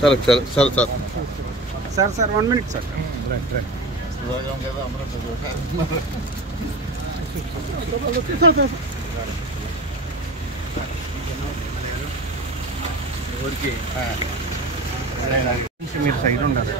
Sir sir sir sir sir sir 1 minute sir మీరు side ఉండాలి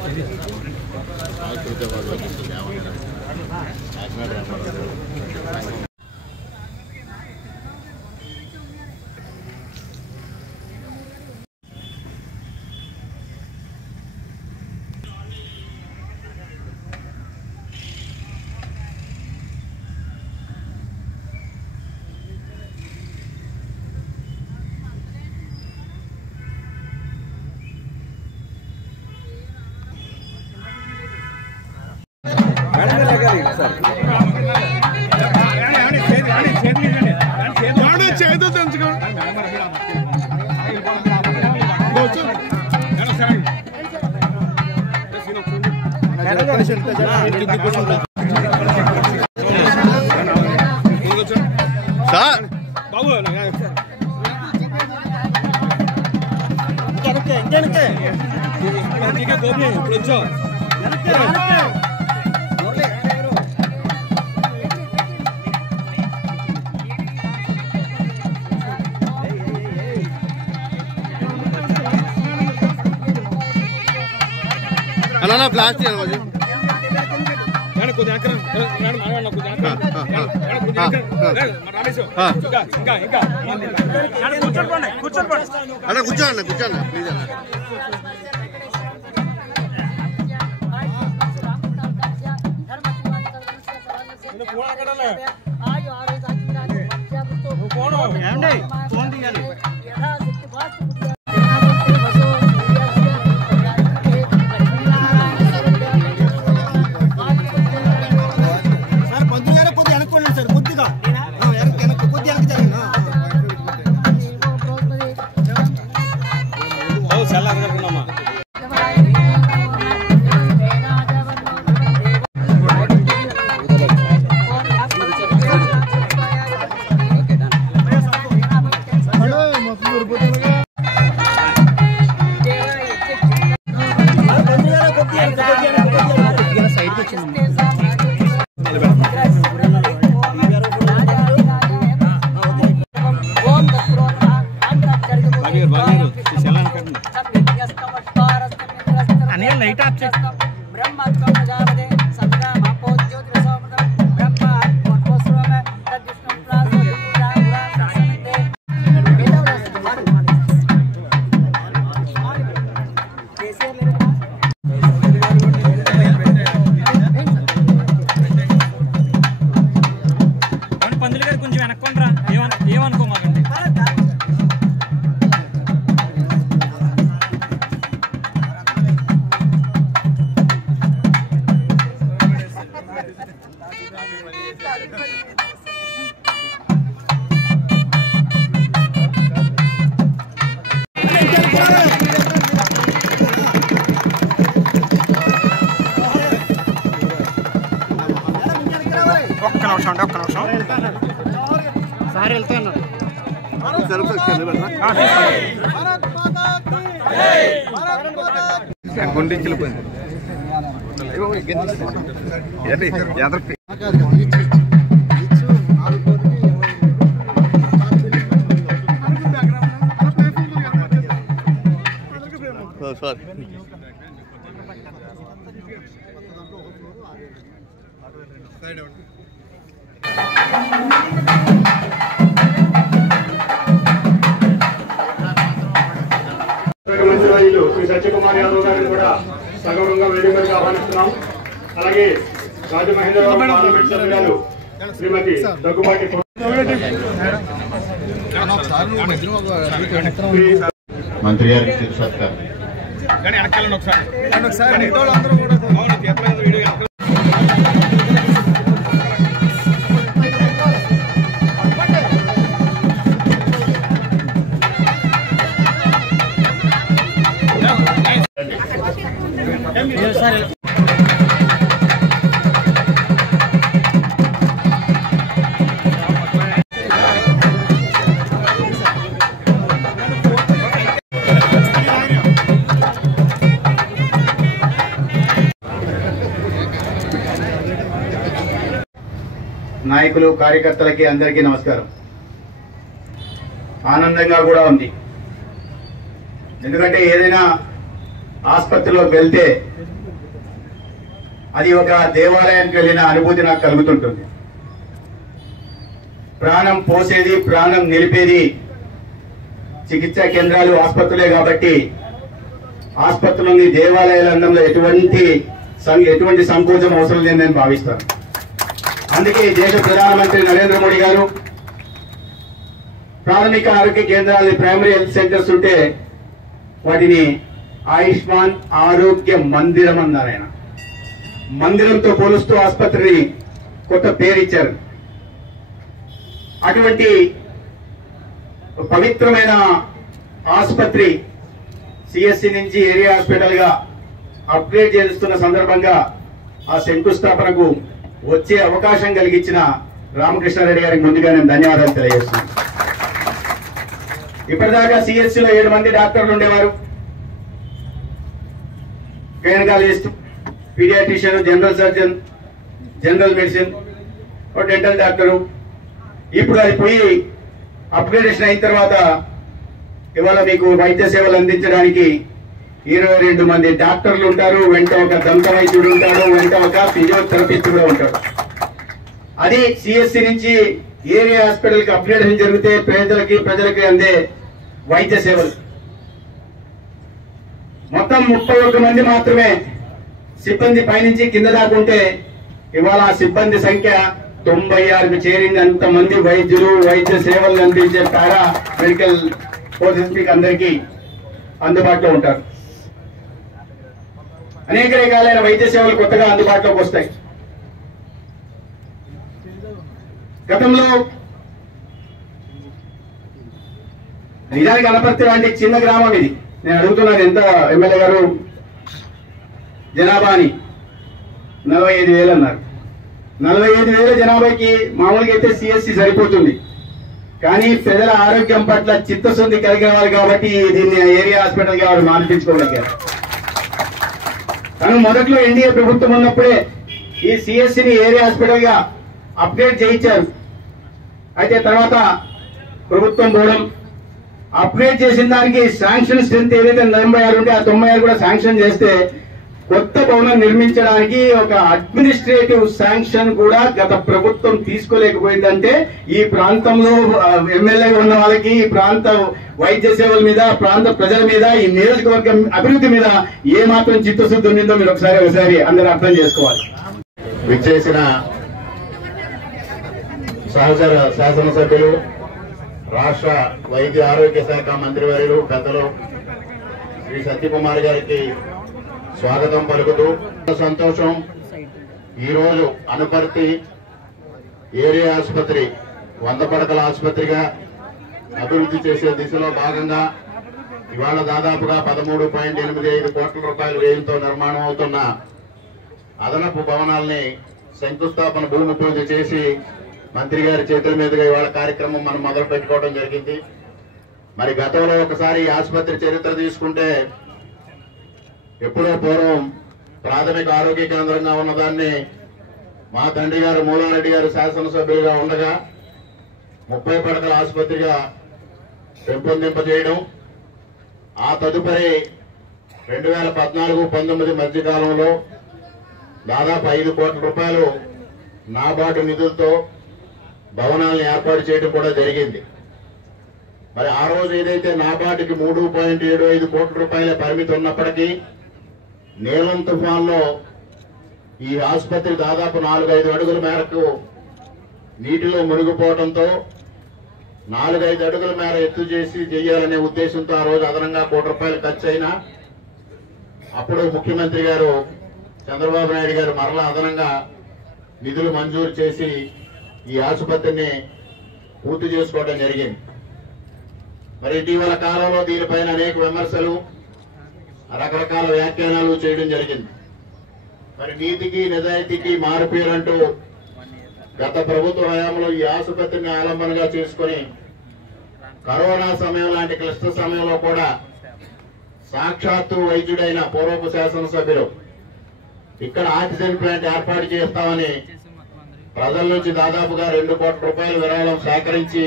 अना प्लास्टिक కూర్చోండి కూర్చోండి ప్లీజ్ అన్న ఫోన్ తీయాలి సార్ వెళ్తాను గుండించిపోయింది సారీ శ్రీ సత్యకుమార్ యాదవ్ గారిని కూడా సగౌరవంగా వేదికగా ఆహ్వానిస్తున్నాం. అలాగే రాజమహేంద్రరావు పార్లమెంట్ సభ్యురాలు శ్రీమతి దగ్గుబాటి మంత్రి గారికి సత్కారం నాయకులు, కార్యకర్తలకి అందరికీ నమస్కారం. ఆనందంగా కూడా ఉంది. ఎందుకంటే ఏదైనా ఆసుపత్రిలోకి వెళ్తే అది ఒక దేవాలయానికి వెళ్ళిన అనుభూతి నాకు కలుగుతుంటుంది. ప్రాణం పోసేది, ప్రాణం నిలిపేది చికిత్సా కేంద్రాలు, ఆసుపత్రులే కాబట్టి ఆసుపత్రులని దేవాలయాల అందంలో ఎటువంటి సంకోచం అవసరం లేదని నేను భావిస్తాను. అందుకే దేశ ప్రధానమంత్రి నరేంద్ర మోడీ గారు ప్రాథమిక ఆరోగ్య కేంద్రాలని, ప్రైమరీ హెల్త్ సెంటర్స్ ఉంటే వాటిని ఆయుష్మాన్ ఆరోగ్య మందిరం అన్నారు. ఆయన మందిరంతో పోలుస్తూ ఆసుపత్రిని కొత్త పేరు ఇచ్చారు. అటువంటి పవిత్రమైన ఆసుపత్రి సిఎస్సి నుంచి ఏరియా హాస్పిటల్ గా అప్గ్రేడ్ చేస్తున్న సందర్భంగా ఆ శంకుస్థాపనకు వచ్చే అవకాశం కలిగించిన రామకృష్ణారెడ్డి గారికి ముందుగా నేను ధన్యవాదాలు తెలియజేస్తున్నాను. ఇప్పటిదాకా సిఎస్సిలో 7 మంది డాక్టర్లు ఉండేవారు. Gynaecologist, paediatrician, general surgeon, general medicine, dental doctor. ఇప్పుడు అది పోయి అప్గ్రేడేషన్ అయిన తర్వాత ఇవాళ మీకు వైద్య సేవలు అందించడానికి 22 మంది డాక్టర్లు ఉంటారు. వెంట ఒక దంత వైద్యుడు ఉంటాడు, వెంట ఒక ఫిజియోథెరపిస్ట్ కూడా ఉంటాడు. అది సిఎస్సి నుంచి ఏరియా హాస్పిటల్ కి అప్గ్రేడేషన్ జరిగితే ప్రజలకి అందే వైద్య సేవలు. మొత్తం 31 మంది మాత్రమే సిబ్బంది పైనుంచి కింద దాకుంటే ఇవాళ ఆ సిబ్బంది సంఖ్య 96కు చేరింది. అంతమంది వైద్యులు, వైద్య సేవలు అందించే పారా మెడికల్ ఫోర్సెస్ మీకు అందరికీ అందుబాటులో ఉంటారు. అనేక రకాలైన వైద్య సేవలు కొత్తగా అందుబాటులోకి వస్తాయి. గతంలో నిజానికి అనపర్తి లాంటి చిన్న గ్రామం ఇది. నేను అడుగుతున్నాను, ఎంత ఎమ్మెల్యే గారు జనాభా అని? 45,000 అన్నారు. 45,000 జనాభాకి మామూలుగా అయితే సిఎస్సి సరిపోతుంది. కానీ ప్రజల ఆరోగ్యం పట్ల చిత్తశుద్ధి కలిగిన వారు కాబట్టి దీన్ని ఏరియా హాస్పిటల్ గా వారు మార్పించుకోగలిగారు. కానీ మొదట్లో ఎన్డీఏ ప్రభుత్వం ఉన్నప్పుడే ఈ సిఎస్సిని ఏరియా హాస్పిటల్ గా అప్గ్రేడ్ చేయించారు. అయితే తర్వాత ప్రభుత్వం పోవడం, అప్గ్రేడ్ చేసిన దానికి శాంక్షన్ స్ట్రెంత్ ఏదైతే 96 ఉంటే ఆ 96 కూడా శాంక్షన్ చేస్తే కొత్త భవనం నిర్మించడానికి ఒక అడ్మినిస్ట్రేటివ్ శాంక్షన్ కూడా గత ప్రభుత్వం తీసుకోలేకపోయిందంటే ఈ ప్రాంతంలో ఎమ్మెల్యేగా ఉన్న వాళ్ళకి, ఈ ప్రాంత వైద్య సేవల మీద, ప్రాంత ప్రజల మీద, ఈ నియోజకవర్గం అభివృద్ధి మీద ఏ మాత్రం చిత్తశుద్ధి ఉండిందో మీరు ఒకసారి అందరూ అర్థం చేసుకోవాలి. విచ్చేసిన సహచర శాసనసభ్యులు, రాష్ట్ర వైద్య ఆరోగ్య శాఖ మంత్రివర్యులు పెద్దలు శ్రీ సత్యకుమార్ గారికి స్వాగతం పలుకుతూ సంతోషం. ఈరోజు అనపర్తి ఏరియా ఆసుపత్రి 100 పడకల ఆసుపత్రిగా అభివృద్ధి చేసే దిశలో భాగంగా ఇవాళ దాదాపుగా 13.85 కోట్ల రూపాయల వ్యయంతో నిర్మాణం అవుతున్న అదనపు భవనాల్ని శంకుస్థాపన, భూమి పూజ చేసి మంత్రి గారి చేతుల మీదుగా ఇవాళ కార్యక్రమం మనం మొదలు పెట్టుకోవడం జరిగింది. మరి గతంలో ఒకసారి ఈ ఆసుపత్రి చరిత్ర తీసుకుంటే ఎప్పుడో పూర్వం ప్రాథమిక ఆరోగ్య కేంద్రంగా ఉన్నదాన్ని మా తండ్రి గారు మూలారెడ్డి గారు శాసనసభ్యులుగా ఉండగా 30 పడకల ఆసుపత్రిగా పెంపొందింపజేయడం, ఆ తదుపరి 2014-19 మధ్యకాలంలో దాదాపు 5 కోట్ల రూపాయలు నాబార్డు నిధులతో భవనాలను ఏర్పాటు చేయడం కూడా జరిగింది. మరి ఆ రోజు ఏదైతే నాబార్డుకి 3.75 కోట్ల రూపాయల పరిమితి ఉన్నప్పటికీ నీలం తుఫాన్లో ఈ ఆసుపత్రి దాదాపు 4-5 అడుగుల మేరకు నీటిలో మునిగిపోవడంతో 4-5 అడుగుల మేర ఎత్తు చేసి చేయాలనే ఉద్దేశంతో ఆ రోజు అదనంగా 1 కోటి రూపాయలు ఖర్చు అయినా అప్పుడు ముఖ్యమంత్రి గారు చంద్రబాబు నాయుడు గారు మరలా అదనంగా నిధులు మంజూరు చేసి ఈ ఆసుపత్రిని పూర్తి చేసుకోవడం జరిగింది. మరి ఇటీవల కాలంలో దీనిపైన అనేక విమర్శలు, రకరకాల వ్యాఖ్యానాలు చేయడం జరిగింది. మరి నీతికి నిజాయితీకి మారుపేరంటూ గత ప్రభుత్వ హయాంలో ఈ ఆసుపత్రిని ఆలంబనగా చేసుకుని కరోనా సమయం లాంటి క్లిష్ట సమయంలో కూడా సాక్షాత్తు వైద్యుడైన పూర్వపు శాసనసభ్యులు ఇక్కడ ఆక్సిజన్ ప్లాంట్ ఏర్పాటు చేస్తామని ప్రజల నుంచి దాదాపుగా 2 కోట్ల రూపాయల విరాళం సేకరించి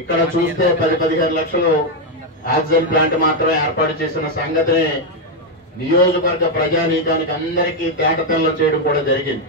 ఇక్కడ చూస్తే 10-15 లక్షలు ఆక్సిజన్ ప్లాంట్ మాత్రమే ఏర్పాటు చేసిన సంగతిని నియోజకవర్గ ప్రజానీకానికి అందరికీ తేటతెల్లం చేయడం కూడా జరిగింది.